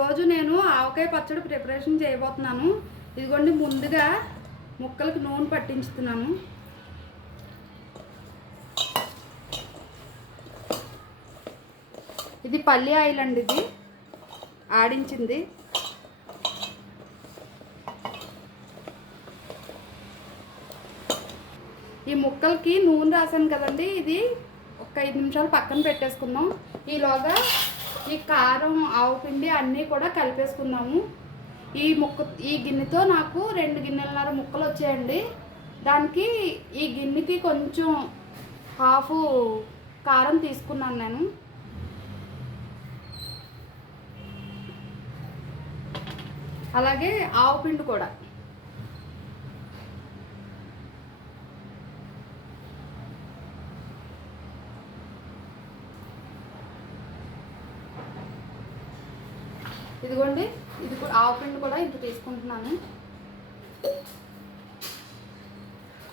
ఈరోజు నేను ఆవకాయ పచ్చడి ప్రిపరేషన్ చేయబోతున్నాను. ఇదిగోండి, ముందుగా ముక్కలకు నూనె పట్టించుతున్నాను. ఇది పల్లి ఆయిల్ అండి, ఇది ఆడించింది. ఈ ముక్కలకి నూనె రాసాను కదండి, ఇది ఒక 5 నిమిషాలు పక్కన పెట్టేసుకుందాం. ఈలోగా ఈ కారం, ఆవు పిండి అన్నీ కూడా కలిపేసుకుందాము. ఈ గిన్నెతో నాకు 2 గిన్నెలన్నర ముక్కలు వచ్చాయండి. దానికి ఈ గిన్నెకి కొంచెం హాఫ్ కారం తీసుకున్నాను నేను. అలాగే ఆవు పిండి కూడా. ఇదిగోండి, ఇది ఆవు పిండి కూడా ఇంత తీసుకుంటున్నాను.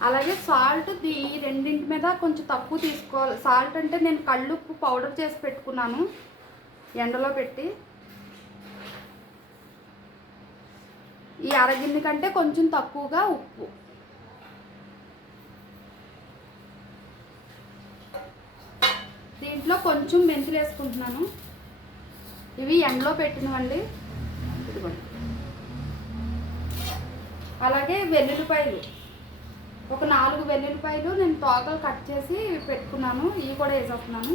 అలాగే సాల్ట్ ఈ రెండింటి మీద కొంచెం తక్కువ తీసుకోవాలి. సాల్ట్ అంటే నేను కళ్ళుప్పు పౌడర్ చేసి పెట్టుకున్నాను ఎండలో పెట్టి. ఈ అరగిన్నె కంటే కొంచెం తక్కువగా ఉప్పు. దీంట్లో కొంచెం మెంతులు వేసుకుంటున్నాను. ఇవి ఎండలో పెట్టినవండి, ఇదిగోండి. అలాగే వెల్లుల్లిపాయలు, ఒక 4 వెల్లుల్లిపాయలు నేను తోకలు కట్ చేసి పెట్టుకున్నాను. ఇవి కూడా వేసేస్తున్నాను.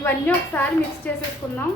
ఇవన్నీ ఒకసారి మిక్స్ చేసేసుకుందాం.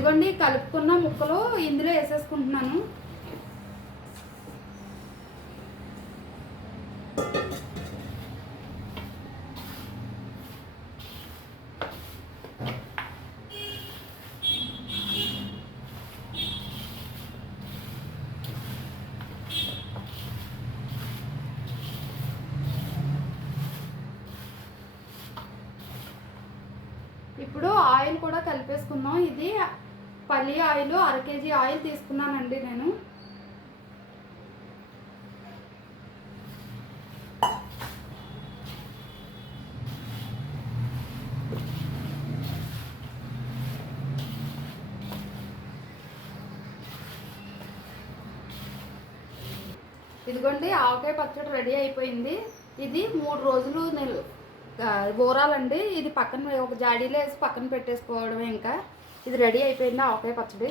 ఇదిగోండి, కలుపుకున్న ముక్కలు ఇందులో వేసేసుకుంటున్నాను. ఇప్పుడు ఆయిల్ కూడా కలిపేసుకుందాం. ఇది పల్లి ఆయిల్ 1/2 కేజీ ఆయిల్ తీసుకున్నానండి నేను. ఇదిగోండి, ఆవకాయ పచ్చడి రెడీ అయిపోయింది. ఇది 3 రోజులు ఊరాలండి. ఇది పక్కన ఒక జాడీలో వేసి పక్కన పెట్టేసుకోవడమే. ఇంకా ఇది రెడీ అయిపోయింది ఆవకాయ పచ్చడి.